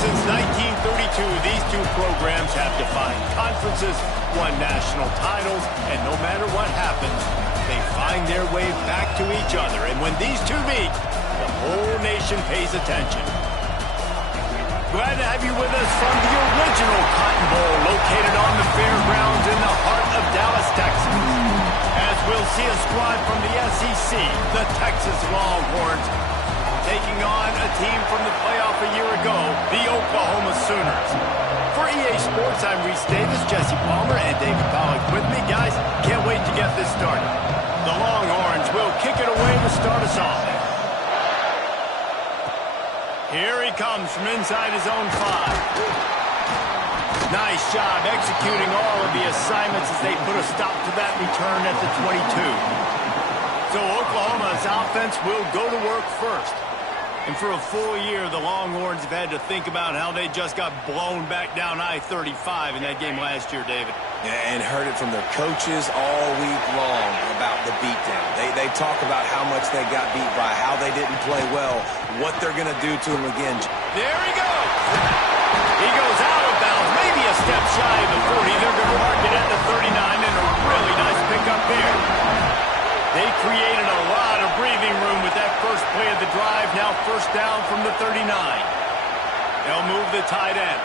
Since 1932, these two programs have defined conferences, won national titles, and no matter what happens, they find their way back to each other. And when these two meet, the whole nation pays attention. Glad to have you with us from the original Cotton Bowl, located on the fairgrounds in the heart of Dallas, Texas. As we'll see a squad from the SEC, the Texas Longhorns, taking on a team from the playoff a year ago, the Oklahoma Sooners. For EA Sports, I'm Reese Davis, Jesse Palmer, and David Pollack with me. Guys, can't wait to get this started. The Longhorns will kick it away to start us off. Here he comes from inside his own 5. Nice job executing all of the assignments as they put a stop to that return at the 22. So Oklahoma's offense will go to work first. And for a full year, the Longhorns have had to think about how they just got blown back down I-35 in that game last year, David. Yeah, and heard it from their coaches all week long about the beatdown. They talk about how much they got beat by, how they didn't play well, what they're going to do to them again. There he goes. He goes out of bounds, maybe a step shy of the 40. They're going to mark it at the 39, and a really nice pickup there. They created a lot of breathing room with that first play of the drive. Now first down from the 39. They'll move the tight end.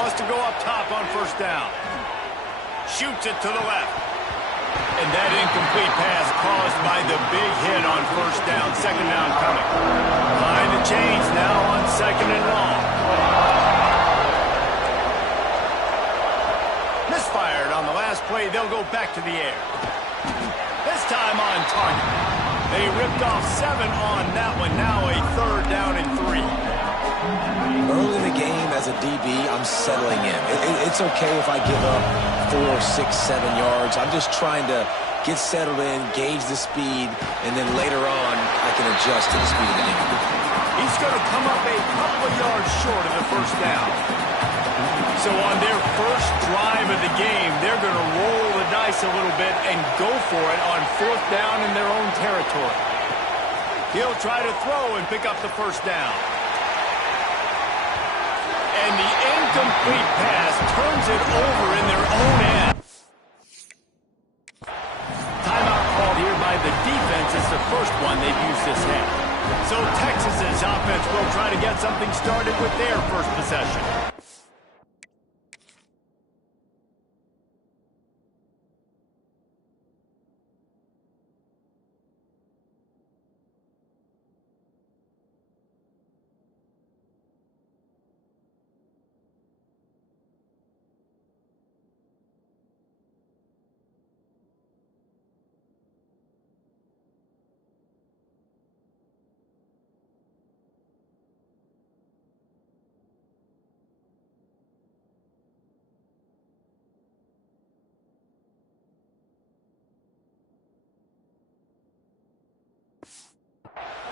Wants to go up top on first down. Shoots it to the left. And that incomplete pass caused by the big hit on first down. Second down coming. Behind the chains now on second and long. Misfired on the last play. They'll go back to the air. This time on target. They ripped off 7 on that one. Now a third down and 3. Early in the game as a DB, I'm settling in. It's okay if I give up 4, 6, 7 yards. I'm just trying to get settled in, gauge the speed, and then later on, I can adjust to the speed of the game. He's going to come up a couple of yards short of the first down. So on their first drive of the game, they're going to roll the dice a little bit and go for it on fourth down in their own territory. He'll try to throw and pick up the first down. And the incomplete pass turns it over in their own end. Timeout called here by the defense. It's the first one they've used this half. So Texas's offense will try to get something started with their first possession.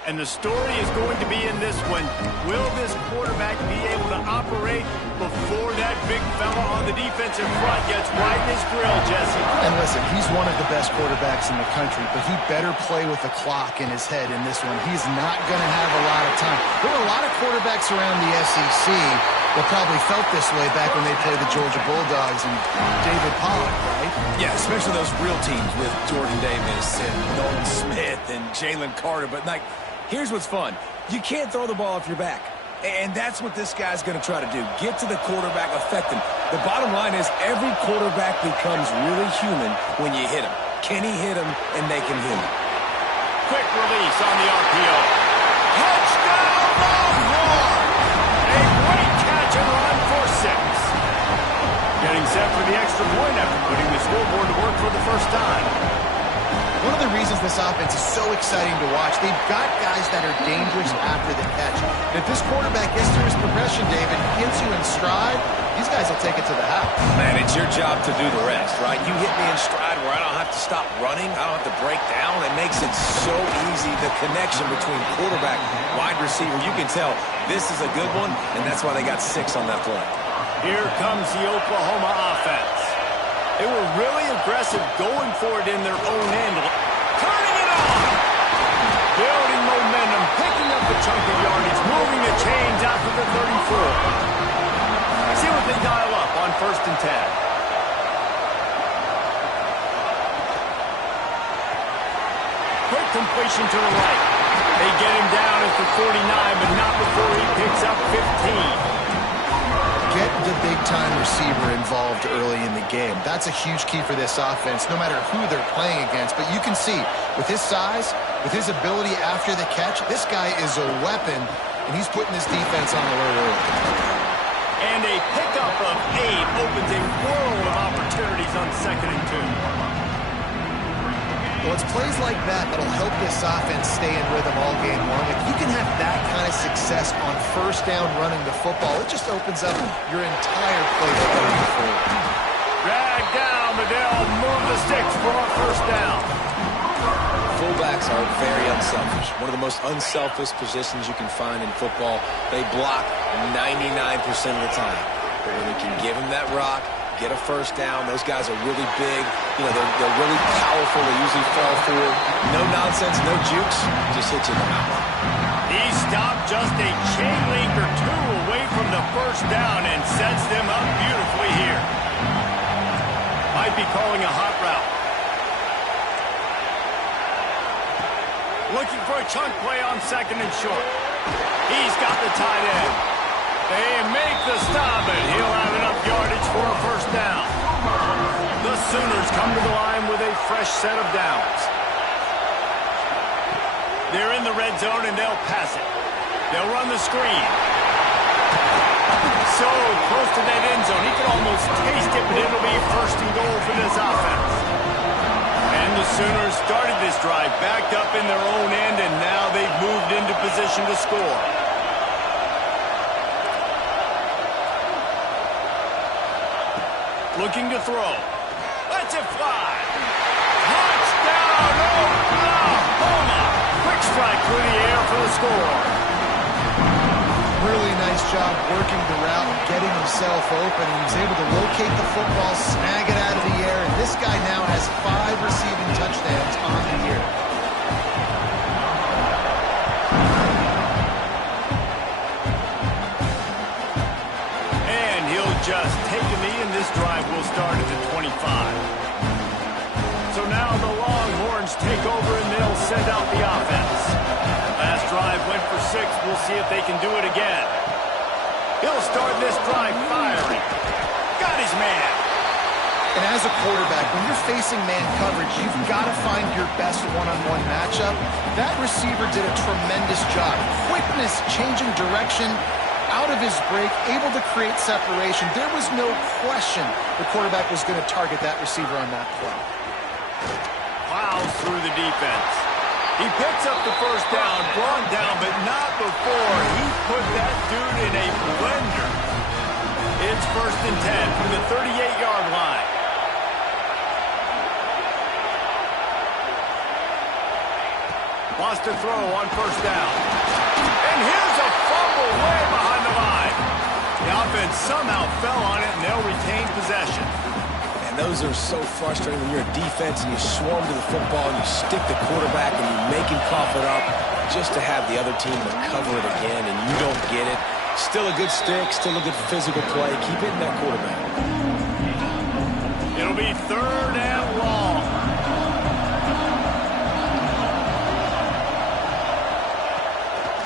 And the story is going to be in this one. Will this quarterback be able to operate before that big fella on the defensive front gets right in his grill, Jesse? And listen, he's one of the best quarterbacks in the country, but he better play with the clock in his head in this one. He's not going to have a lot of time. There are a lot of quarterbacks around the SEC that probably felt this way back when they played the Georgia Bulldogs and David Pollack, right? Yeah, especially those real teams with Jordan Davis and Nolan Smith and Jalen Carter. But, like, here's what's fun. You can't throw the ball off your back. And that's what this guy's going to try to do. Get to the quarterback, affect him. The bottom line is every quarterback becomes really human when you hit him. Can he hit him and make him human? Quick release on the RPO. Touchdown Longhorn! A great catch and run for 6. Getting set for the extra point after putting the scoreboard to work for the first time. One of the reasons this offense is so exciting to watch, they've got guys that are dangerous after the catch. And if this quarterback gets through his progression, David, gets you in stride, these guys will take it to the house. Man, it's your job to do the rest, right? You hit me in stride where I don't have to stop running. I don't have to break down. It makes it so easy, the connection between quarterback, wide receiver. You can tell this is a good one, and that's why they got 6 on that play. Here comes the Oklahoma offense. They were really aggressive going for it in their own end. Turning it on! Building momentum, picking up the chunk of yardage, moving the chains out to the 34. See what they dial up on 1st and 10. Quick completion to the right. They get him down at the 49, but not before he picks up 15. Get the big-time receiver involved early in the game. That's a huge key for this offense, no matter who they're playing against. But you can see, with his size, with his ability after the catch, this guy is a weapon, and he's putting his defense on alert early. And a pickup of 8 opens a world of opportunities on 2nd and 2. Well, it's plays like that that'll help this offense stay in rhythm all game long. If you can have that kind of success on 1st down running the football, it just opens up your entire play going forward. Drag down, but they'll move the sticks for a 1st down. Fullbacks are very unselfish. One of the most unselfish positions you can find in football. They block 99% of the time. But when you can give them that rock, get a 1st down, those guys are really big. You know, they're really powerful. They usually fall forward. No nonsense, no jukes. Just hit you in the mouth. He stopped just a chain link or 2 away from the 1st down and sets them up beautifully here. Might be calling a hot route. Looking for a chunk play on 2nd and short. He's got the tight end. They make the stop, and he'll have enough yardage for a 1st down. The Sooners come to the line with a fresh set of downs. They're in the red zone, and they'll pass it. They'll run the screen. So close to that end zone, he can almost taste it, but it'll be 1st and goal for this offense. And the Sooners started this drive backed up in their own end, and now they've moved into position to score. Looking to throw. Lets it fly. Touchdown, Oklahoma. Quick strike through the air for the score. Really nice job working the route and getting himself open. He was able to locate the football, snag it out of the air, and this guy now has 5 receiving touchdowns on the year. And he'll just take a knee, and this drive will start at the 25. So now the Longhorns take over, and they'll send out the offense. Last drive went for 6. We'll see if they can do it again. He'll start this drive firing. Got his man. And as a quarterback, when you're facing man coverage, you've got to find your best one-on-one matchup. That receiver did a tremendous job. Quickness, changing direction, out of his break, able to create separation. There was no question the quarterback was going to target that receiver on that play. Plows through the defense. He picks up the 1st down, brought down, but not before he put that dude in a blender. It's 1st and 10 from the 38-yard line. Wants to throw on 1st down. And here's a fumble way behind the line. The offense somehow fell on it, and they'll retain possession. And those are so frustrating when you're a defense and you swarm to the football and you stick the quarterback and you make him cough it up just to have the other team recover it again and you don't get it. Still a good stick, still a good physical play. Keep hitting that quarterback. It'll be 3rd and long.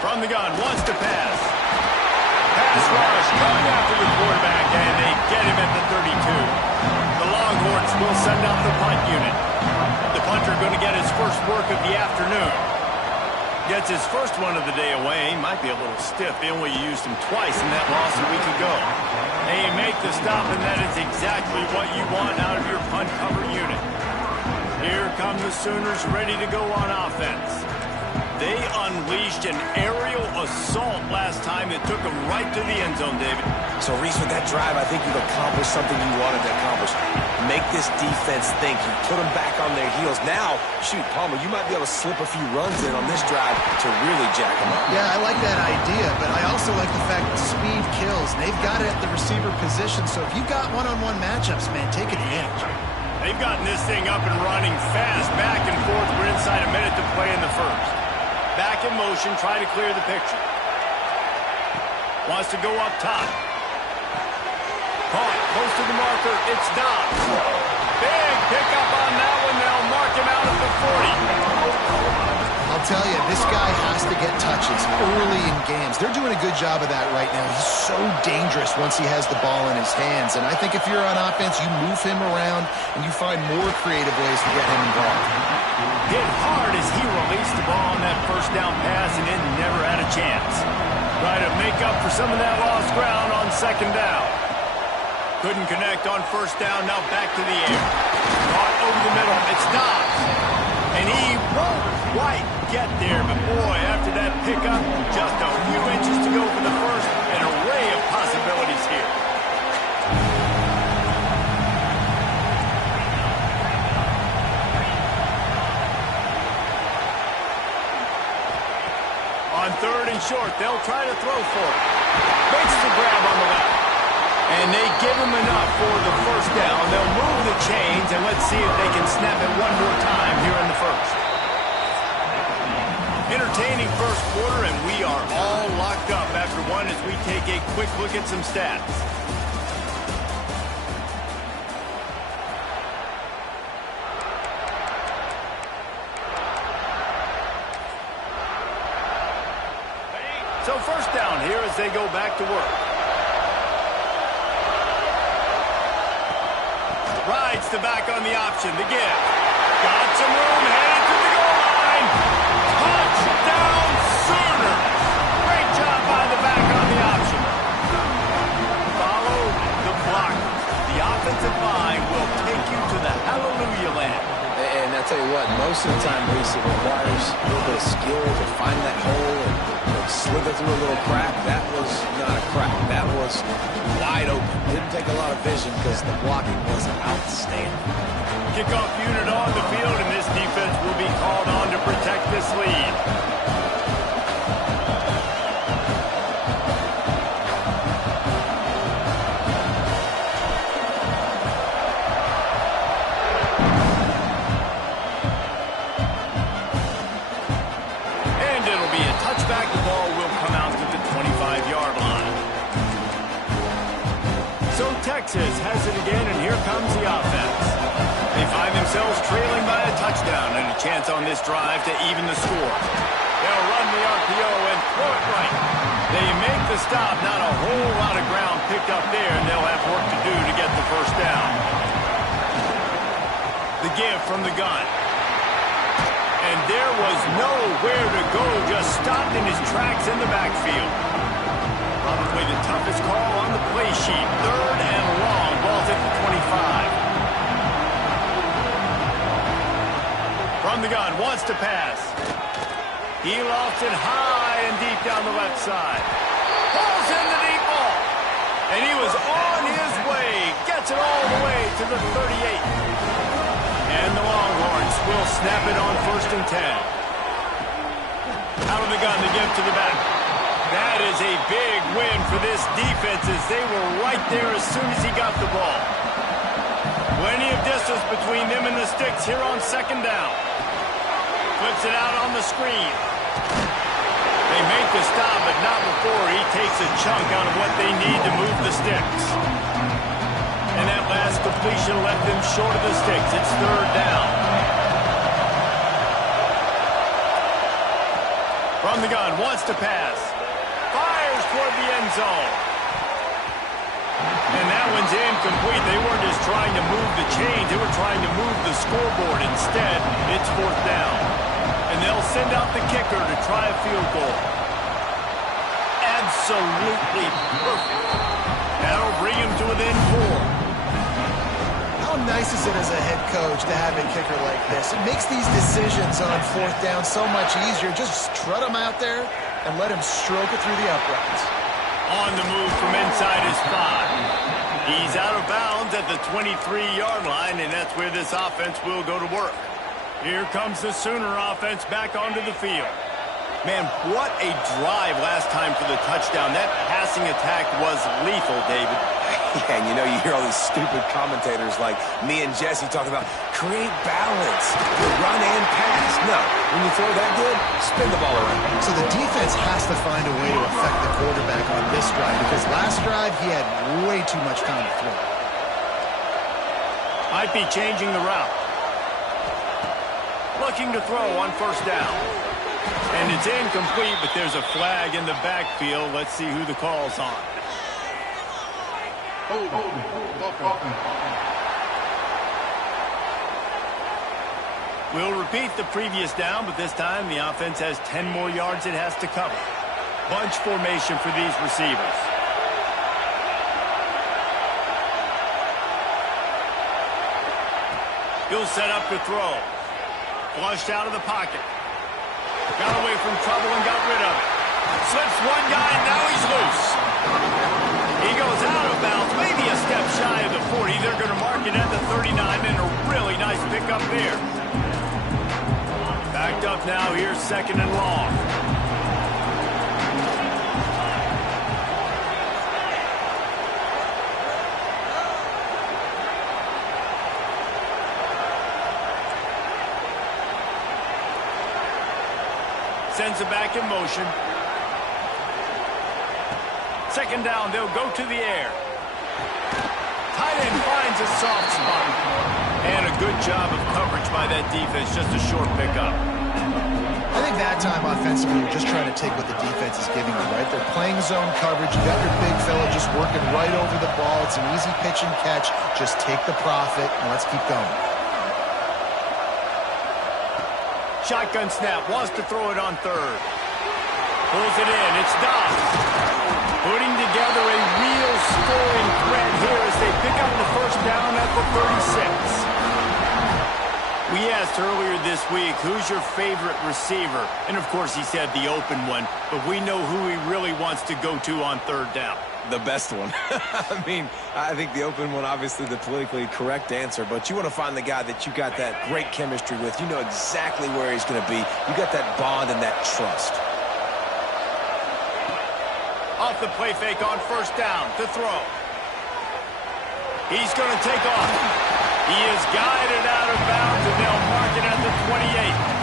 From the gun, wants to pass. Pass rush coming after the quarterback, and they get him at the 32. The Longhorns will send out the punt unit. The punter going to get his first work of the afternoon. Gets his first one of the day away. He might be a little stiff. They only used him twice in that loss a week ago. They make the stop, and that is exactly what you want out of your punt cover unit. Here come the Sooners ready to go on offense. They unleashed an aerial assault last time that took them right to the end zone, David. So, Reese, with that drive, I think you've accomplished something you wanted to accomplish. Make this defense think. You put them back on their heels. Now, shoot, Palmer, you might be able to slip a few runs in on this drive to really jack them up. Yeah, I like that idea, but I also like the fact that speed kills. And they've got it at the receiver position, so if you've got one-on-one matchups, man, take advantage. They've gotten this thing up and running fast, back and forth. We're inside a minute to play in the first. Back in motion, try to clear the picture. Wants to go up top. Caught close to the marker. It's Dobbs. Big pickup on that one. They'll mark him out at the 40. I'll tell you, this guy has to get touches early in games. They're doing a good job of that right now. He's so dangerous once he has the ball in his hands. And I think if you're on offense, you move him around and you find more creative ways to get him involved. Hit hard as he released the ball on that first down pass and it never had a chance. Try to make up for some of that lost ground on second down. Couldn't connect on first down, now back to the air. Caught over the middle, it's Dobbs. And he won't quite get there, but boy, after that pickup, just a few inches to go for the first, an array of possibilities here. On third and short, they'll try to throw for it. Makes the grab on the left. And they give him enough for the first down. They'll move the chains, and let's see if they can snap it one more time here in the first. Entertaining first quarter, and we are all locked up after one as we take a quick look at some stats. So first down here as they go back to work. Rides the back on the option, the give. Got some room, headed to the goal line. Touchdown Sooners. Great job by the back on the option. Follow the blocker. The offensive line will take you to the hallelujah land. And I tell you what, most of the time, Reese, it requires a little bit of skill to find that hole and slither through a little crack. That was not a crack. That was wide open. Didn't take a lot of vision because the blocking was outstanding. Kickoff unit on the field, and this defense will be called on to protect this lead. Texas has it again, and here comes the offense. They find themselves trailing by a touchdown and a chance on this drive to even the score. They'll run the RPO and throw it right. They make the stop, not a whole lot of ground picked up there, and they'll have work to do to get the first down. The give from the gun. And there was nowhere to go, just stopped in his tracks in the backfield. Probably the toughest call on the play sheet. Third and long. Ball's at the 25. From the gun, wants to pass. He lofts it high and deep down the left side. Pulls in the deep ball. And he was on his way. Gets it all the way to the 38. And the Longhorns will snap it on first and 10. Out of the gun, the give to the back. That is a big win for this defense as they were right there as soon as he got the ball. Plenty of distance between them and the sticks here on second down. Flips it out on the screen. They make the stop, but not before he takes a chunk out of what they need to move the sticks. And that last completion left them short of the sticks. It's third down. From the gun, wants to pass. Fires toward the end zone. And that one's incomplete. They weren't just trying to move the chains. They were trying to move the scoreboard. Instead, it's fourth down. And they'll send out the kicker to try a field goal. Absolutely perfect. That'll bring him to within 4. How nice is it as a head coach to have a kicker like this? It makes these decisions on fourth down so much easier. Just trot him out there and let him stroke it through the uprights. On the move from inside his 5. He's out of bounds at the 23-yard line, and that's where this offense will go to work. Here comes the Sooner offense back onto the field. Man, what a drive last time for the touchdown. That passing attack was lethal, David. Yeah, and you know, you hear all these stupid commentators like me and Jesse talking about create balance, run and pass. No, when you throw that good, spin the ball around. So the defense has to find a way to affect the quarterback on this drive because last drive he had way too much time to throw. Might be changing the route. Looking to throw on first down. And it's incomplete, but there's a flag in the backfield. Let's see who the call's on. We'll repeat the previous down, but this time the offense has 10 more yards it has to cover. Bunch formation for these receivers. He'll set up to throw. Flushed out of the pocket. Got away from trouble and got rid of it. Slips one guy, and now he's loose. He goes out of bounds, maybe a step shy of the 40. They're going to mark it at the 39, and a really nice pickup there. Backed up now, here's second and long. Sends it back in motion. Second down, they'll go to the air. Tight end finds a soft spot. And a good job of coverage by that defense, just a short pickup. I think that time offensively, you're just trying to take what the defense is giving you, right? They're playing zone coverage. You got your big fella just working right over the ball. It's an easy pitch and catch. Just take the profit, and let's keep going. Shotgun snap, wants to throw it on third. Pulls it in, it's Dobbs. Putting together a real scoring threat here as they pick up the first down at the 36. We asked earlier this week, who's your favorite receiver? And of course he said the open one, but we know who he really wants to go to on third down. The best one. I mean, I think the open one, obviously the politically correct answer, but you want to find the guy that you got that great chemistry with. You know exactly where he's going to be. You got that bond and that trust. Off the play fake on first down to throw. He's going to take off. He is guided out of bounds, and they'll mark it at the 28.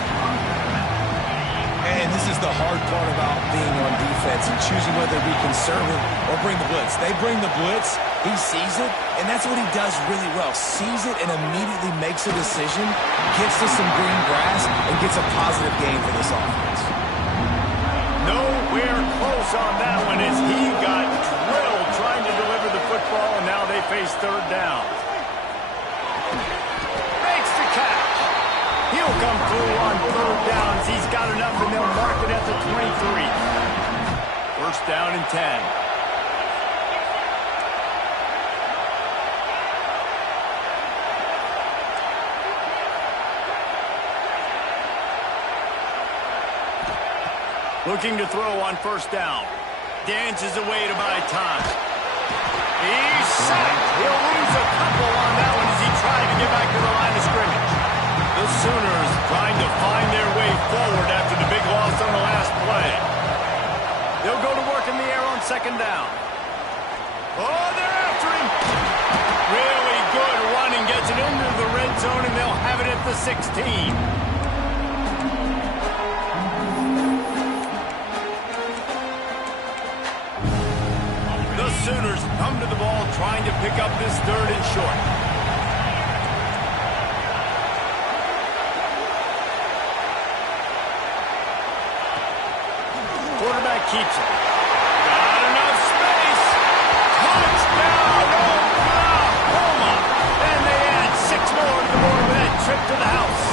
And this is the hard part about being on defense and choosing whether to be conservative or bring the blitz. They bring the blitz, he sees it, and that's what he does really well. Sees it and immediately makes a decision, gets to some green grass, and gets a positive gain for this offense. Nowhere close on that one as he got drilled trying to deliver the football, and now they face third down. Makes the catch. He'll come through on third downs. He's got enough, and they'll mark it at the 23. First down and 10. Looking to throw on first down. Dances away to buy time. He's sacked. He'll lose a couple on that one as he tried to get back to the line of scrimmage. The Sooners trying to find their way forward after the big loss on the last play. They'll go to work in the air on second down. Oh, they're after him. Really good running. Gets it into the red zone, and they'll have it at the 16. Sooners come to the ball trying to pick up this third and short. Quarterback keeps it. Got enough space. Touchdown, Oklahoma. And they add 6 more to the board with that trip to the house.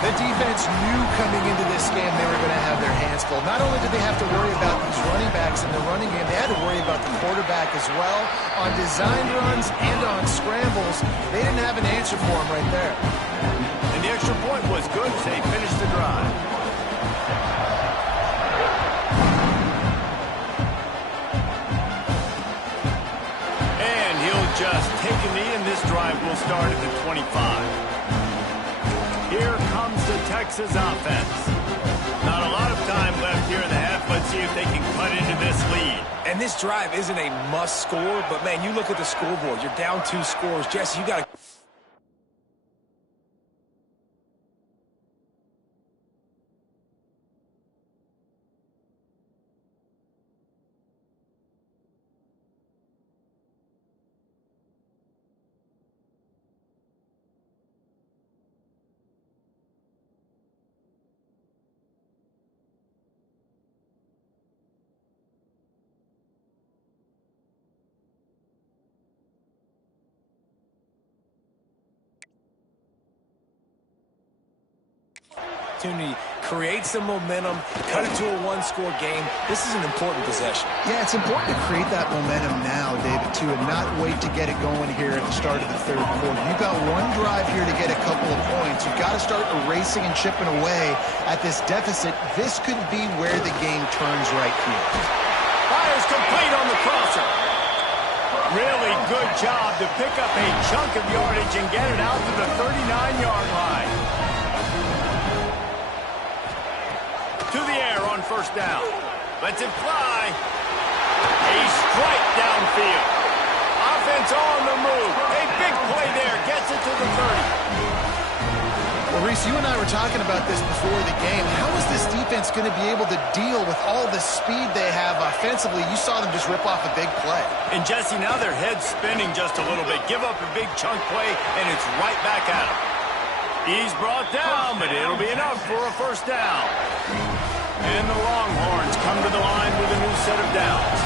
The defense knew coming into this game they were going to have their hands full. Not only did they have to worry about these running backs in the running game, they had to worry about the quarterback as well. On designed runs and on scrambles, they didn't have an answer for him right there. And the extra point was good as they finished the drive. And he'll just take a knee, and this drive will start at the 25. Here comes the Texas offense. Not a lot of time left here in the half. Let's see if they can cut into this lead. And this drive isn't a must score, but, man, you look at the scoreboard. You're down 2 scores. Jesse, you got to... opportunity, create some momentum, cut it to a one-score game. This is an important possession. Yeah, it's important to create that momentum now, David, too, and not wait to get it going here at the start of the third quarter. You've got one drive here to get a couple of points. You've got to start erasing and chipping away at this deficit. This could be where the game turns right here. Fires complete on the crosser. Really good job to pick up a chunk of yardage and get it out to the 39-yard line. To the air on first down. Lets it fly. A strike downfield. Offense on the move. A big play there. Gets it to the 30. Well, Reese, you and I were talking about this before the game. How is this defense going to be able to deal with all the speed they have offensively? You saw them just rip off a big play. And, Jesse, now their head's spinning just a little bit. Give up a big chunk play, and it's right back at him. He's brought down, but it'll be enough for a first down. And the Longhorns come to the line with a new set of downs.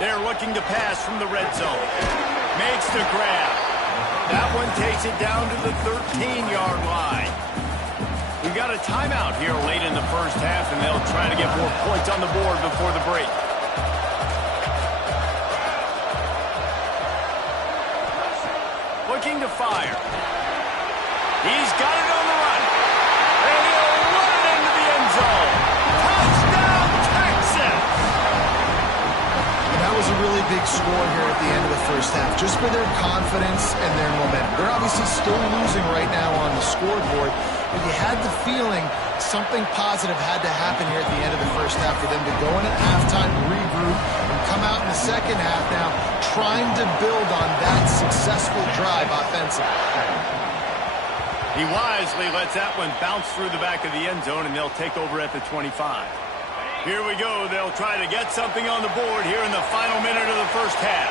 They're looking to pass from the red zone. Makes the grab. That one takes it down to the 13-yard line. We've got a timeout here late in the first half, and they'll try to get more points on the board before the break. Looking to fire. He's got it on the run. And he'll run it into the end zone. Touchdown, Texas! That was a really big score here at the end of the first half, just for their confidence and their momentum. They're obviously still losing right now on the scoreboard, but you had the feeling something positive had to happen here at the end of the first half for them to go in at halftime, regroup, and come out in the second half now trying to build on that successful drive offensively. He wisely lets that one bounce through the back of the end zone, and they'll take over at the 25. Here we go. They'll try to get something on the board here in the final minute of the first half.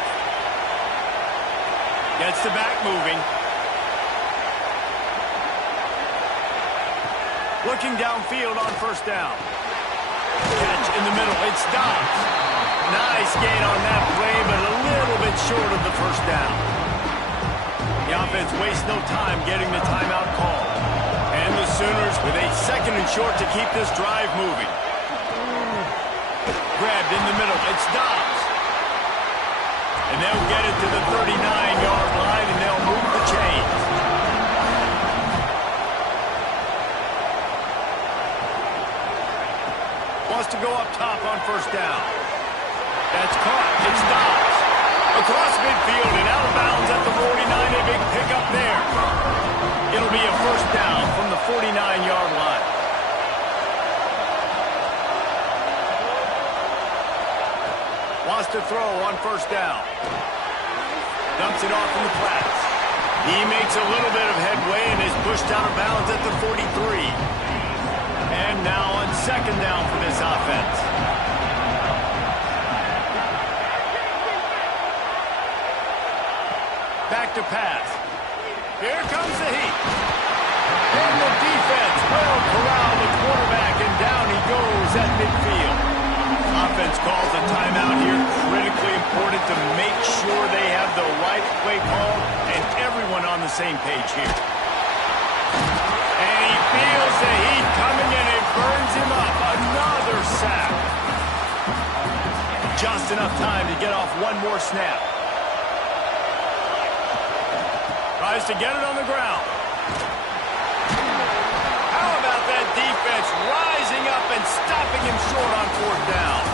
Gets the back moving. Looking downfield on first down. Catch in the middle. It stops. Nice gain on that play, but a little bit short of the first down. The offense wastes no time getting the timeout call. And the Sooners with a second and short to keep this drive moving. Grabbed in the middle. It stops. And they'll get it to the 39-yard line, and they'll move the chains. Wants to go up top on first down. That's caught. It stops. Across midfield and out of bounds at the 49. A big pickup there. It'll be a first down from the 49-yard line. Wants to throw on first down. Dumps it off in the flats. He makes a little bit of headway and is pushed out of bounds at the 43. And now on second down for this offense. Back to pass. Here comes the heat. And the defense will corral the quarterback, and down he goes at midfield. Offense calls a timeout here. Critically important to make sure they have the right play call and everyone on the same page here. And he feels the heat coming, and it burns him up. Another sack. Just enough time to get off one more snap. Tries to get it on the ground. How about that defense rising up and stopping him short on fourth down?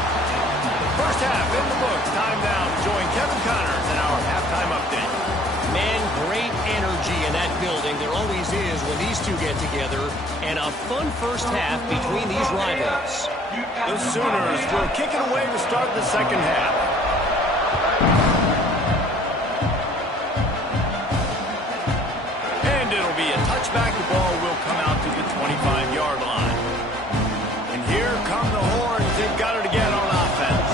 First half in the books. Time now to join Kevin Connors in our halftime update. Man, great energy in that building game there always is when these two get together, and a fun first half between these rivals. The Sooners will kick it away to start the second half. And it'll be a touchback. The ball will come out to the 25-yard line. And here come the Horns. They've got it again on offense.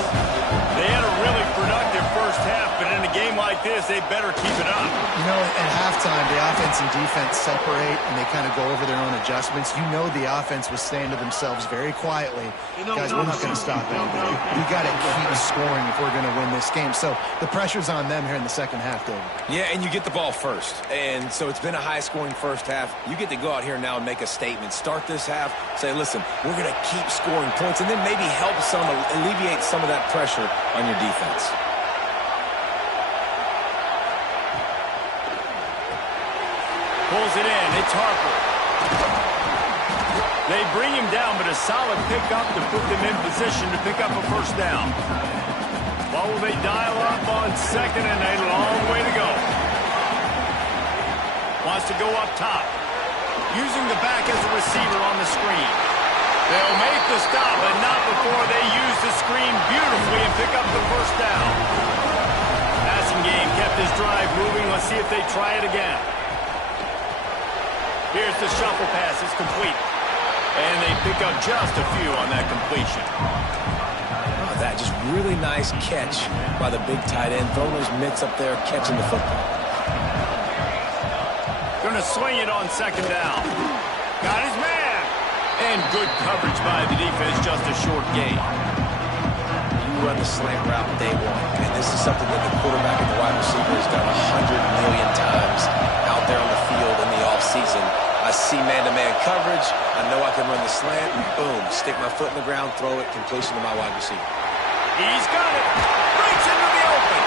They had a really productive first half, but in a game like this, they better keep it up. You know, at halftime, the offense and defense separate, and they kind of go over their own adjustments. You know the offense was saying to themselves very quietly, guys, we're not going to stop anybody. We got to keep scoring if we're going to win this game. So the pressure's on them here in the second half, David. Yeah, and you get the ball first. And so it's been a high-scoring first half. You get to go out here now and make a statement. Start this half, say, listen, we're going to keep scoring points, and then maybe help some, alleviate some of that pressure on your defense. Pulls it in. It's Harper. They bring him down, but a solid pickup to put them in position to pick up a first down. What will they dial up on second and a long way to go? Wants to go up top. Using the back as a receiver on the screen. They'll make the stop, but not before they use the screen beautifully and pick up the first down. Passing game kept his drive moving. Let's see if they try it again. Here's the shuffle pass. It's complete. And they pick up just a few on that completion. Oh, that just really nice catch by the big tight end. Throwing those mitts up there, catching the football. Going to swing it on second down. Got his man. And good coverage by the defense, just a short gain. You run the slant route day one. And this is something that the quarterback and the wide receiver has done 100 million times out there on the field in the offseason. I see man-to-man coverage. I know I can run the slant. Boom. Stick my foot in the ground, throw it, completion to my wide receiver. He's got it. Breaks into the open.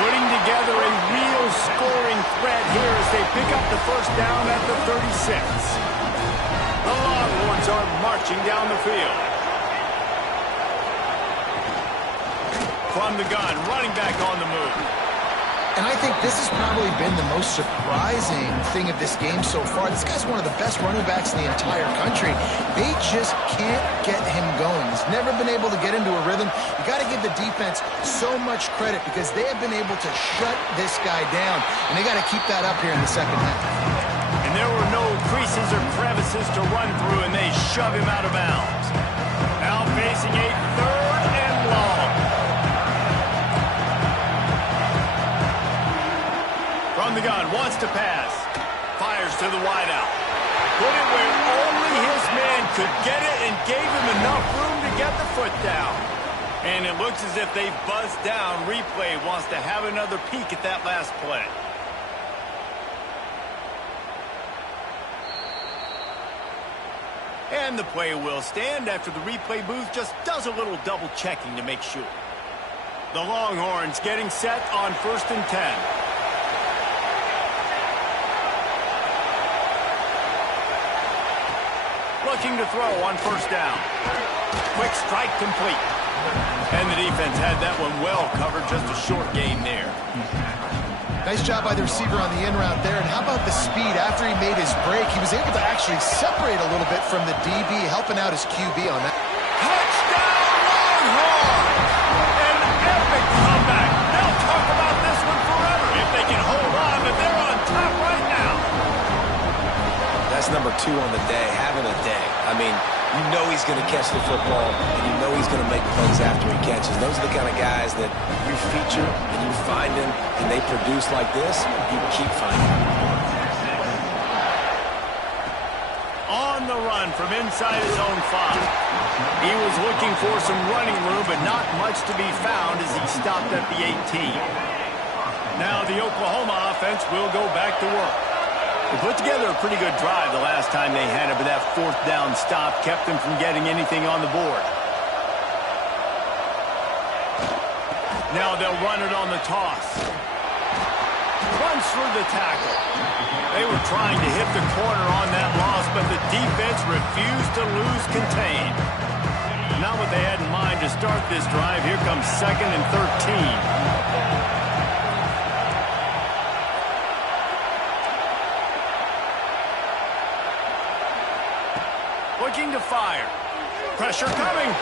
Putting together a real scoring threat here as they pick up the first down at the 36. The Longhorns are marching down the field. From the gun, running back on the move. And I think this has probably been the most surprising thing of this game so far. This guy's one of the best running backs in the entire country. They just can't get him going. He's never been able to get into a rhythm. You got to give the defense so much credit because they have been able to shut this guy down. And they got to keep that up here in the second half. And there were no creases or crevices to run through, and they shove him out of bounds. Now facing a third and long. From the gun, wants to pass. Fires to the wideout. Put it where only his man could get it and gave him enough room to get the foot down. And it looks as if they buzzed down. Replay wants to have another peek at that last play. And the play will stand after the replay booth just does a little double checking to make sure. The Longhorns getting set on 1st and 10. Looking to throw on first down. Quick strike complete. And the defense had that one well covered, just a short gain there. Nice job by the receiver on the in route there. And how about the speed? After he made his break, he was able to actually separate a little bit from the DB, helping out his QB on that. Touchdown, Longhorns! An epic comeback. They'll talk about this one forever if they can hold on, but they're on top right now. That's number 2 on the day, having a day. I mean, you know he's going to catch the football, and you know he's going to make plays after he catches. Those are the kind of guys that you feature and you find them, and they produce like this, you keep finding them. On the run from inside his own 5. He was looking for some running room, but not much to be found as he stopped at the 18. Now the Oklahoma offense will go back to work. They put together a pretty good drive the last time they had it, but that 4th down stop kept them from getting anything on the board. Now they'll run it on the toss. Runs through the tackle. They were trying to hit the corner on that loss, but the defense refused to lose contain. Not what they had in mind to start this drive. Here comes 2nd and 13. looking to fire. Pressure coming.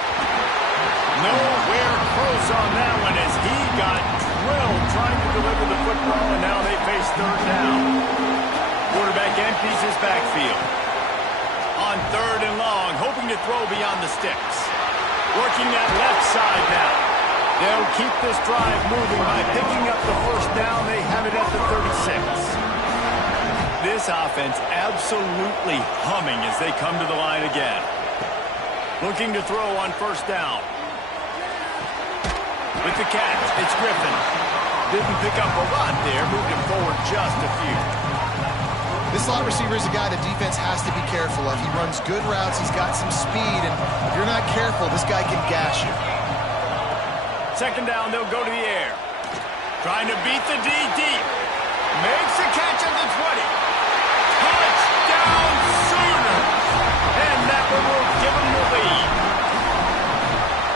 Nowhere close on that one as he got drilled trying to deliver the football, and now they face third down. Quarterback empties his backfield. On third and long, hoping to throw beyond the sticks. Working that left side now. They'll keep this drive moving by picking up the first down. They have it at the 36. This offense absolutely humming as they come to the line again. Looking to throw on first down. With the catch, it's Griffin. Didn't pick up a lot there, moved him forward just a few. This slot receiver is a guy the defense has to be careful of. He runs good routes, he's got some speed, and if you're not careful, this guy can gash you. Second down, they'll go to the air. Trying to beat the D deep. Makes the catch at the 20. Touchdown Sooners! And that one will give them the lead.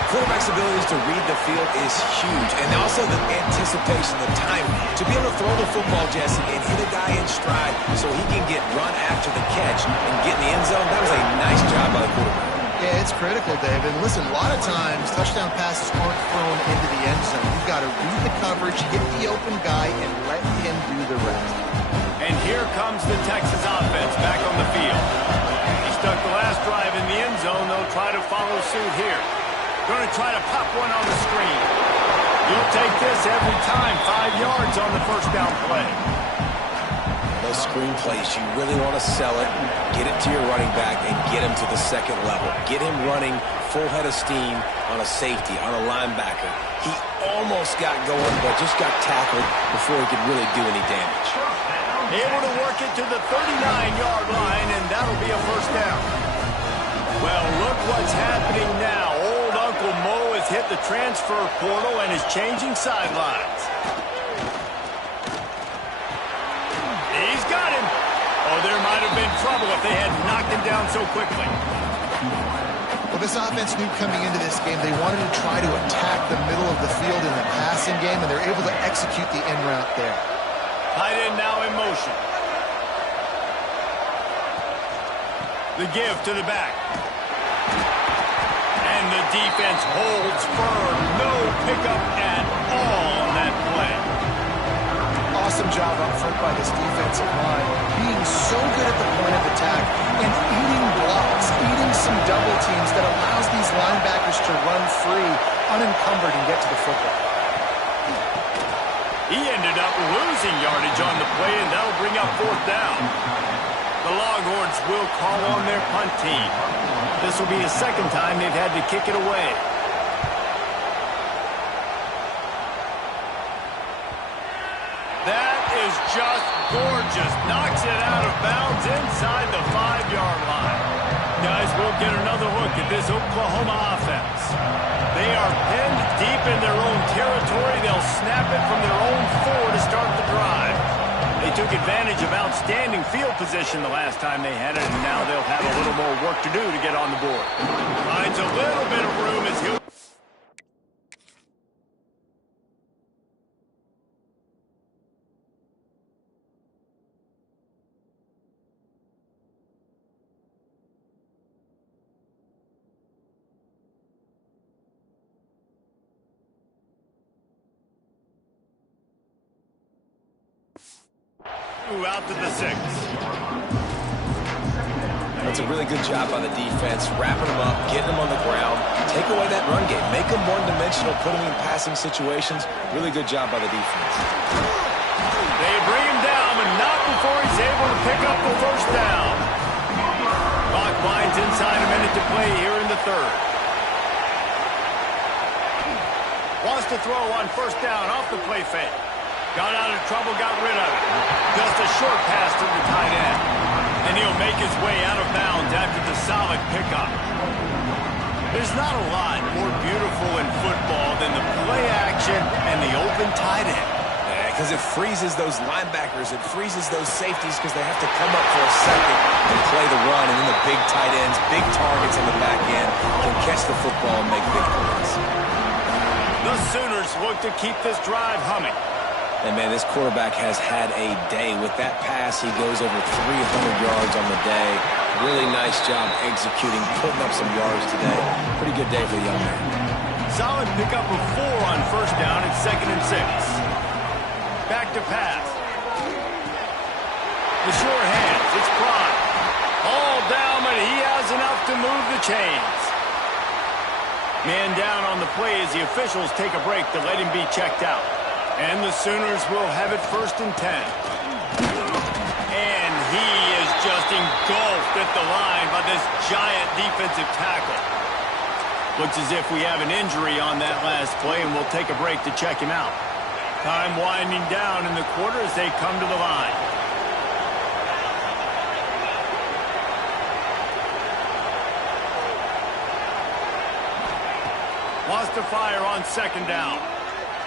Quarterback's abilities to read the field is huge, and also the anticipation, the time to be able to throw the football, Jesse, and hit a guy in stride so he can get run after the catch and get in the end zone. That was a nice job by the quarterback. Yeah, it's critical, David. Listen, a lot of times, touchdown passes aren't thrown into the end zone. You've got to read the coverage, hit the open guy, and let him do the rest. And here comes the Texas offense back on the field. He stuck the last drive in the end zone. They'll try to follow suit here. Going to try to pop one on the screen. You'll take this every time. 5 yards on the first down play. Those screen plays, you really want to sell it, get it to your running back, and get him to the second level. Get him running full head of steam on a safety, on a linebacker. He almost got going, but just got tackled before he could really do any damage. Able to work it to the 39-yard line, and that'll be a first down. Well, look what's happening now. Old Uncle Mo has hit the transfer portal and is changing sidelines. He's got him. Oh, there might have been trouble if they had knocked him down so quickly. Well, this offense knew coming into this game they wanted to try to attack the middle of the field in the passing game, and they're able to execute the end route there. Tight end now in motion. The give to the back. And the defense holds firm. No pickup at all on that play. Awesome job up front by this defensive line, being so good at the point of attack and eating blocks, eating some double teams that allows these linebackers to run free, unencumbered, and get to the football. He ended up losing yardage on the play, and that'll bring up fourth down. The Longhorns will call on their punt team. This will be the second time they've had to kick it away. That is just gorgeous. Knocks it out of bounds inside the 5-yard line. Guys, we'll get another look at this Oklahoma offense. They are pinned deep in their own territory. They'll snap it from their own 4 to start the drive. They took advantage of outstanding field position the last time they had it, and now they'll have a little more work to do to get on the board. Finds a little bit of room as he'll... out to the 6. That's a really good job by the defense, wrapping them up, getting them on the ground, take away that run game, make them one-dimensional, put them in passing situations. Really good job by the defense. They bring him down, but not before he's able to pick up the first down. Clock winds inside, a minute to play here in the third. Wants to throw on first down off the play fake. Got out of trouble, got rid of it. Just a short pass to the tight end. And he'll make his way out of bounds after the solid pickup. There's not a lot more beautiful in football than the play action and the open tight end. Because it freezes those linebackers, it freezes those safeties because they have to come up for a second and play the run, and then the big tight ends, big targets on the back end can catch the football and make big plays. The Sooners look to keep this drive humming. And, man, this quarterback has had a day. With that pass, he goes over 300 yards on the day. Really nice job executing, putting up some yards today. Pretty good day for the young man. Solid pickup of 4 on first down and 2nd and 6. Back to pass. The sure hands. It's Prime. All down, but he has enough to move the chains. Man down on the play as the officials take a break to let him be checked out. And the Sooners will have it 1st and 10. And he is just engulfed at the line by this giant defensive tackle. Looks as if we have an injury on that last play, and we'll take a break to check him out. Time winding down in the quarter as they come to the line. Wants to fire on 2nd down.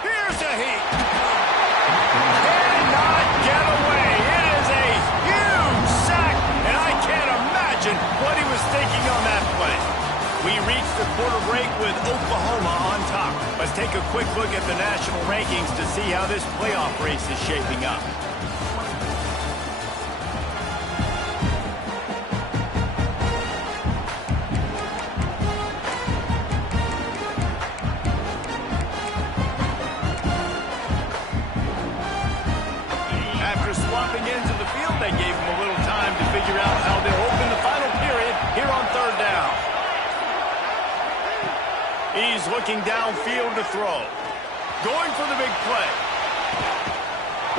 Here's a heat. Cannot get away. It is a huge sack, and I can't imagine what he was thinking on that play. We reach the quarter break with Oklahoma on top. Let's take a quick look at the national rankings to see how this playoff race is shaping up. Swapping into the field, they gave him a little time to figure out how they'll open the final period here on 3rd down. He's looking downfield to throw. Going for the big play.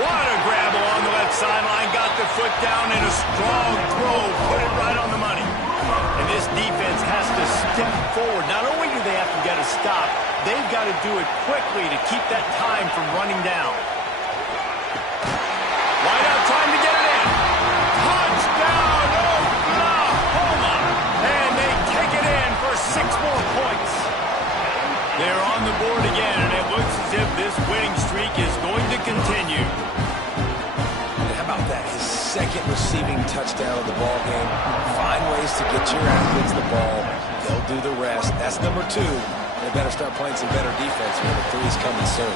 What a grab along the left sideline. Got the foot down in a strong throw. Put it right on the money. And this defense has to step forward. Not only do they have to get a stop, they've got to do it quickly to keep that time from running down. Trying to get it in. Touchdown, Oklahoma! And they take it in for 6 more points. They're on the board again, and it looks as if this winning streak is going to continue. How about that? His 2nd receiving touchdown of the ball game. Find ways to get your athletes the ball. They'll do the rest. That's number 2. They better start playing some better defense. Number 3 is coming soon.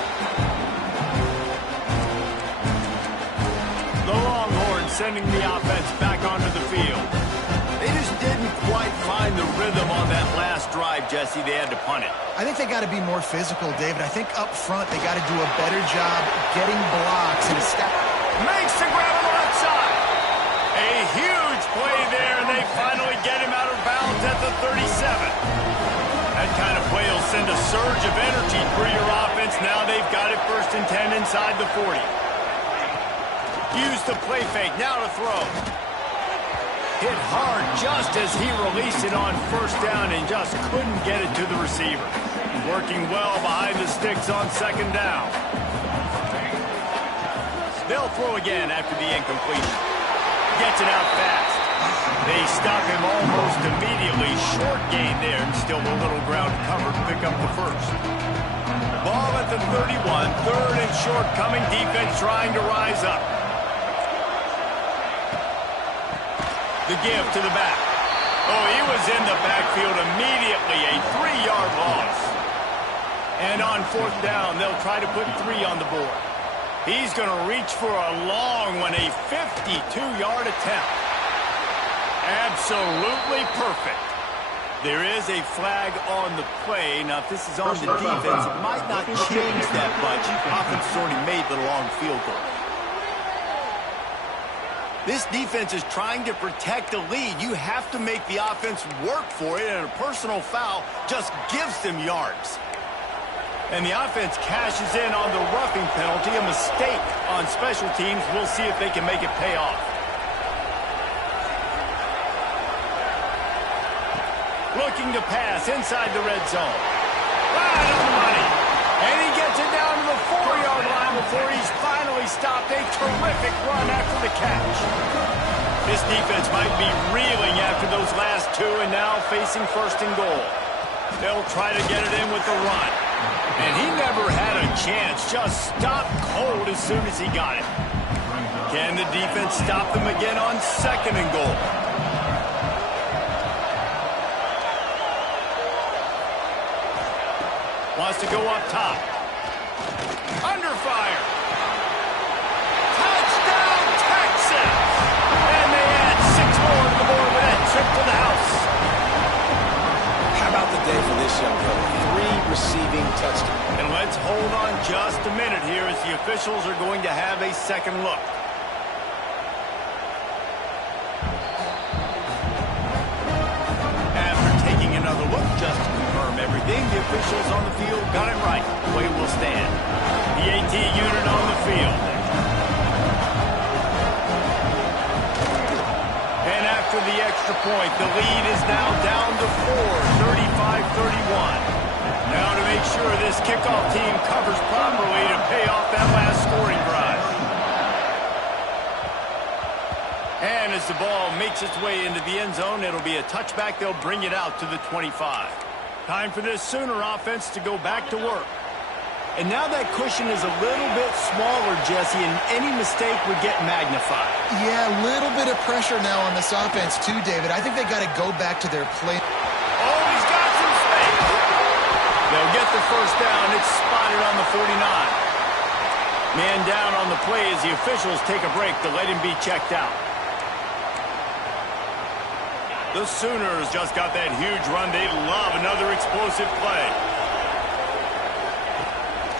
Sending the offense back onto the field. They just didn't quite find the rhythm on that last drive, Jesse. They had to punt it. I think they got to be more physical, David. I think up front they got to do a better job getting blocks and makes the grab on the left side. A huge play there, and they finally get him out of bounds at the 37. That kind of play will send a surge of energy through your offense. Now they've got it 1st and 10 inside the 40. Use the play fake, now to throw. Hit hard just as he released it on 1st down and just couldn't get it to the receiver. Working well behind the sticks on 2nd down. They'll throw again after the incompletion. Gets it out fast. They stop him almost immediately. Short gain there, and still a little ground to cover to pick up the 1st. Ball at the 31, 3rd and short coming. Defense trying to rise up. The give to the back. Oh, he was in the backfield immediately. A 3-yard loss. And on 4th down, they'll try to put 3 on the board. He's going to reach for a long one, a 52-yard attempt. Absolutely perfect. There is a flag on the play. Now, if this is on the defense, it might not change that much. Offense has already made the long field goal. This defense is trying to protect the lead. You have to make the offense work for it, and a personal foul just gives them yards. And the offense cashes in on the roughing penalty, a mistake on special teams. We'll see if they can make it pay off. Looking to pass inside the red zone. Right on the money. And he gets it down to the 4-yard line before he's finally stopped. A terrific run after the catch. This defense might be reeling after those last 2 and now facing 1st and goal. They'll try to get it in with the run. And he never had a chance. Just stopped cold as soon as he got it. Can the defense stop them again on 2nd and goal? Wants to go up top. Under fire. officials are going to have a second look. After taking another look just to confirm everything, the officials on the field got it right. Play will stand. The AT unit on the field. And after the extra point, the lead is now down to 4, 35-31. Now to make sure this kickoff team covers properly to pay off that last scoring drive. And as the ball makes its way into the end zone, it'll be a touchback. They'll bring it out to the 25. Time for this Sooner offense to go back to work. And now that cushion is a little bit smaller, Jesse, and any mistake would get magnified. Yeah, a little bit of pressure now on this offense too, David. I think they got to go back to their play. Oh, he's got some space. They'll get the first down. It's spotted on the 49. Man down on the play as the officials take a break to let him be checked out. The Sooners just got that huge run. They love another explosive play.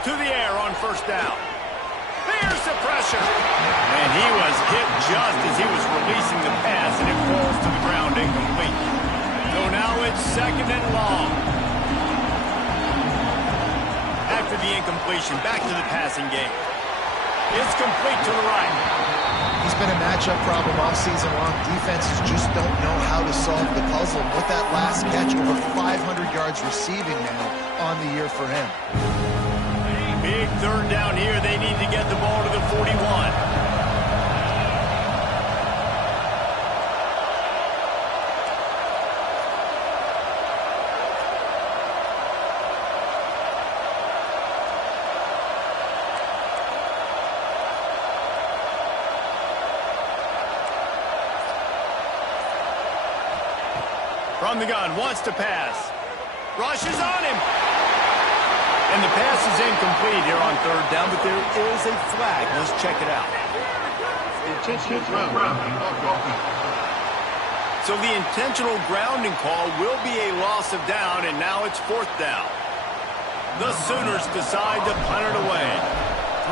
To the air on first down. There's the pressure. And he was hit just as he was releasing the pass, and it falls to the ground incomplete. So now it's second and long. After the incompletion, back to the passing game. It's complete to the right. He's been a matchup problem all season long. Defenses just don't know how to solve the puzzle. With that last catch, over 500 yards receiving now on the year for him. Big third down here. They need to get the ball to the 41. From the gun, wants to pass. Rushes on him. And the pass is incomplete here on third down, but there is a flag. Let's check it out. So the intentional grounding call will be a loss of down, and now it's fourth down. The Sooners decide to punt it away.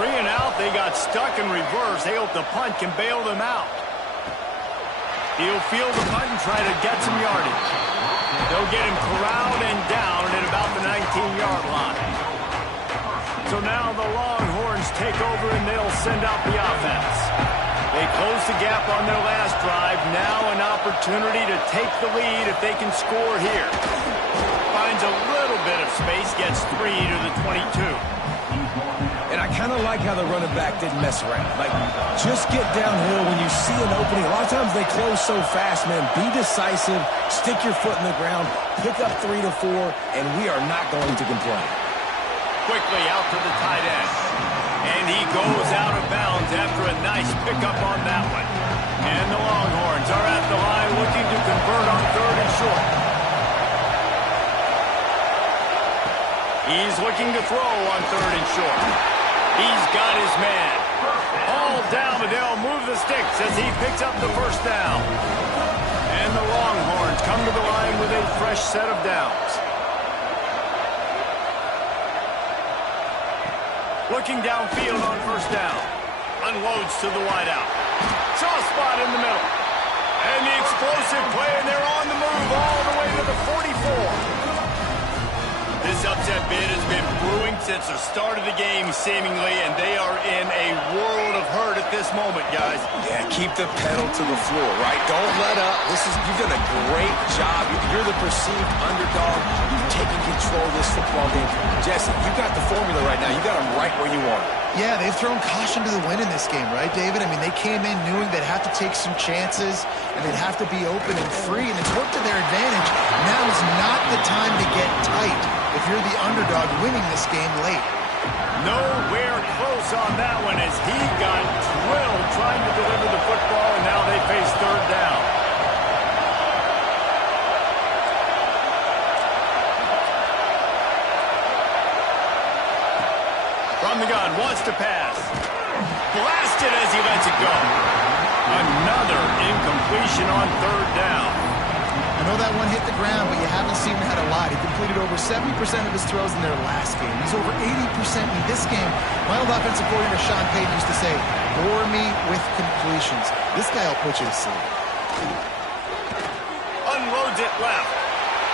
3 and out, they got stuck in reverse. They hope the punt can bail them out. He'll field the punt and try to get some yardage. They'll get him corralled and down at about the 19-yard line. So now the Longhorns take over and they'll send out the offense. They close the gap on their last drive. Now an opportunity to take the lead if they can score here. Finds a little bit of space, gets 3 to the 22. And I kind of like how the running back didn't mess around. Like, just get downhill when you see an opening. A lot of times they close so fast, man. Be decisive, stick your foot in the ground, pick up 3 to 4, and we are not going to complain. Quickly out to the tight end. And he goes out of bounds after a nice pickup on that one. And the Longhorns are at the line looking to convert on third and short. He's looking to throw on third and short. He's got his man. All down, but they'll move the sticks as he picks up the first down. And the Longhorns come to the line with a fresh set of downs. Looking downfield on first down. Unloads to the wideout. Soft spot in the middle. And the explosive play, and they're on the move all the way to the 44. This upset bid has been brewing since the start of the game, seemingly, and they are in a world of hurt at this moment, guys. Yeah, keep the pedal to the floor, right? Don't let up. You've done a great job. You're the perceived underdog. You've taken control of this football game. Jesse, you got the formula right now. You got them right where you want it. Yeah, they've thrown caution to the wind in this game, right, David? I mean, they came in knowing they'd have to take some chances, and they'd have to be open and free, and it's worked to their advantage. Now is not the time to get tight if you're the underdog winning this game late. Nowhere close on that one as he got drilled trying to deliver the football, and now they face third down. From the gun, wants to pass. Blasted as he lets it go. Another incompletion on third down. I know that one hit the ground, but you haven't seen him had a lot. He completed over 70% of his throws in their last game. He's over 80% in this game. My old offensive coordinator, Sean Payton, used to say, bore me with completions. This guy will put you to sleep. Unloads it left.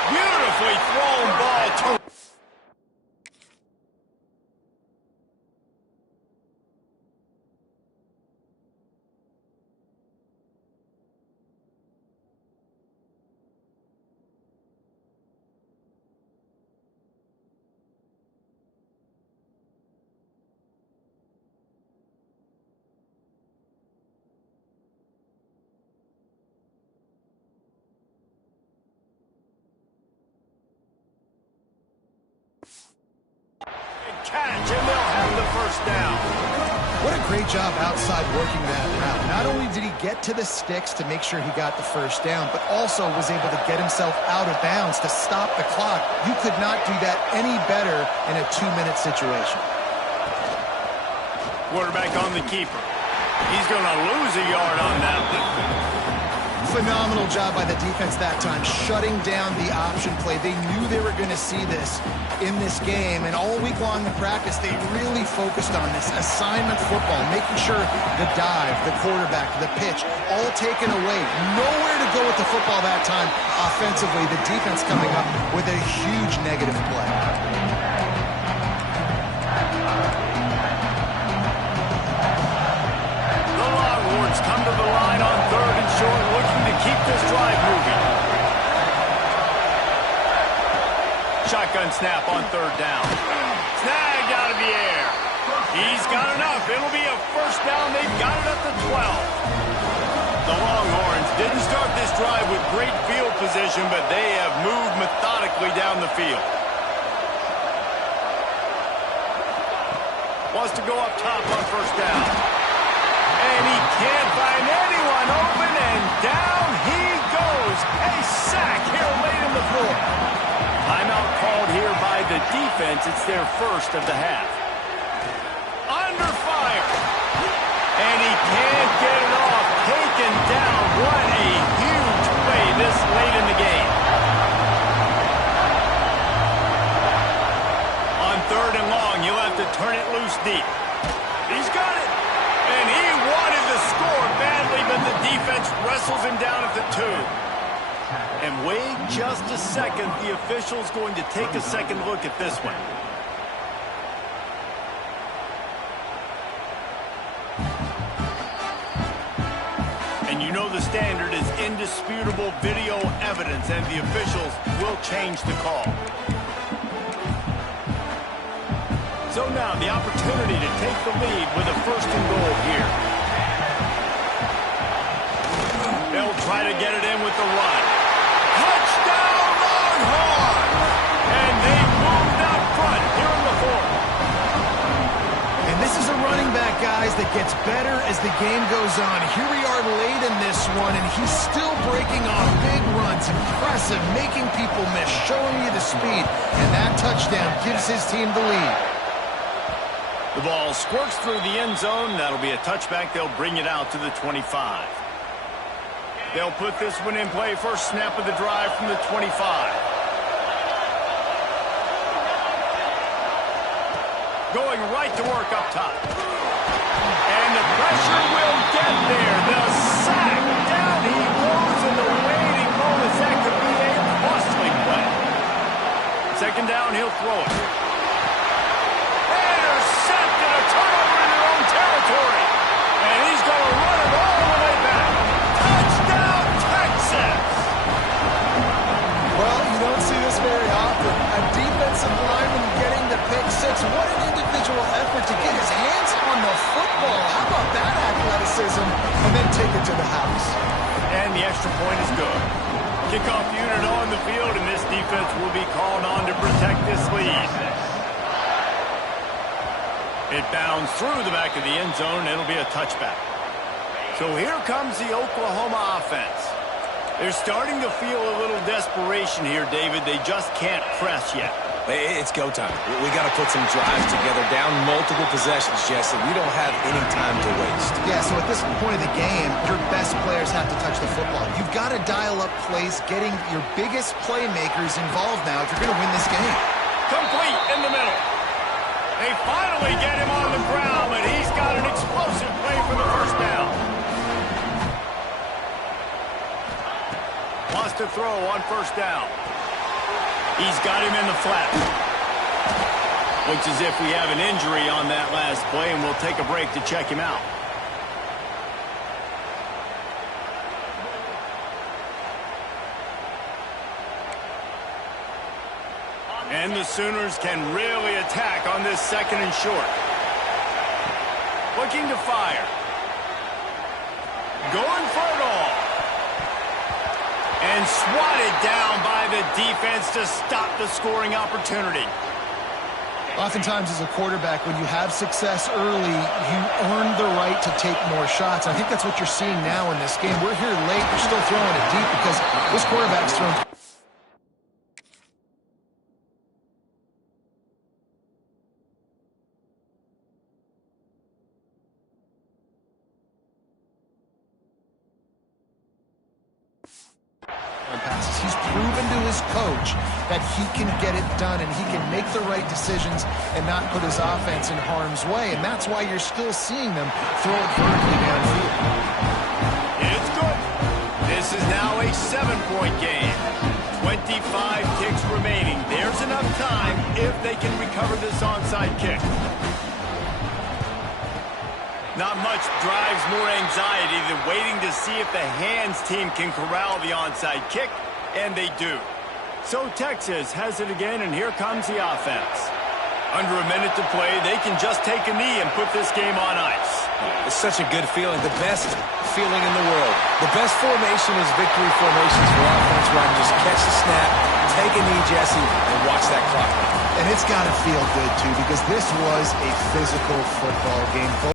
Beautifully thrown ball. Catch, and they'll have the first down. What a great job outside working that route. Not only did he get to the sticks to make sure he got the first down, but also was able to get himself out of bounds to stop the clock. You could not do that any better in a 2-minute situation. Quarterback on the keeper. He's going to lose a yard on that one. Phenomenal job by the defense that time, shutting down the option play. They knew they were going to see this in this game, and all week long in practice, they really focused on this assignment football, making sure the dive, the quarterback, the pitch, all taken away. Nowhere to go with the football that time offensively. The defense coming up with a huge negative play. Come to the line on 3rd and short, looking to keep this drive moving. Shotgun snap on 3rd down. Snagged out of the air. He's got enough. It'll be a first down. They've got it at the 12. The Longhorns didn't start this drive with great field position, but they have moved methodically down the field. Wants to go up top on first down. And he can't find anyone open, and down he goes. A sack here late in the 4th. Timeout called here by the defense. It's their first of the half. Under fire. And he can't get it off. Taken down. What a huge play this late in the game. On 3rd and long, you'll have to turn it loose deep. He's got it. And he wanted to score badly, but the defense wrestles him down at the 2. And wait just a second. The official's going to take a second look at this one. And you know the standard is indisputable video evidence, and the officials will change the call. So now the opportunity to take the lead with a 1st and goal here. They'll try to get it in with the run. Touchdown Longhorns! And they moved out front here in the 4th. And this is a running back, guys, that gets better as the game goes on. Here we are late in this one, and he's still breaking off big runs. Impressive, making people miss, showing you the speed. And that touchdown gives his team the lead. The ball squirts through the end zone. That'll be a touchback. They'll bring it out to the 25. They'll put this one in play. First snap of the drive from the 25. Going right to work up top. And the pressure will get there. The sack. Down he goes in the waiting moments. That could be a costly play. 2nd down, he'll throw it. Turnover in their own territory. And he's going to run it all the way back. Touchdown, Texas! Well, you don't see this very often. A defensive lineman getting the pick 6. What an individual effort to get his hands on the football. How about that athleticism? And then take it to the house. And the extra point is good. Kickoff unit on the field, and this defense will be called on to protect this lead. It bounds through the back of the end zone. It'll be a touchback. So here comes the Oklahoma offense. They're starting to feel a little desperation here, David. They just can't press yet. It's go time. We got to put some drives together, down multiple possessions, Jesse. We don't have any time to waste. Yeah, so at this point of the game, your best players have to touch the football. You've got to dial up plays, getting your biggest playmakers involved now if you're going to win this game. Complete in the middle. They finally get him on the ground, but he's got an explosive play for the first down. Lost to throw on first down. He's got him in the flat. Looks as if we have an injury on that last play, and we'll take a break to check him out. And the Sooners can really attack on this second and short. Looking to fire. Going for it all. And swatted down by the defense to stop the scoring opportunity. Oftentimes as a quarterback, when you have success early, you earn the right to take more shots. I think that's what you're seeing now in this game. We're here late. We're still throwing it deep because this quarterback's thrown passes. He's proven to his coach that he can get it done and he can make the right decisions and not put his offense in harm's way. And that's why you're still seeing them throw it vertically downfield. It's good. This is now a 7-point game. 25 kicks remaining. There's enough time if they can recover this onside kick. Not much drives more anxiety than waiting to see if the hands team can corral the onside kick, and they do. So Texas has it again, and here comes the offense. Under a minute to play, they can just take a knee and put this game on ice. It's such a good feeling, the best feeling in the world. The best formation is victory formations for offense where I can just catch the snap, take a knee, Jesse, and watch that clock. And it's got to feel good, too, because this was a physical football game.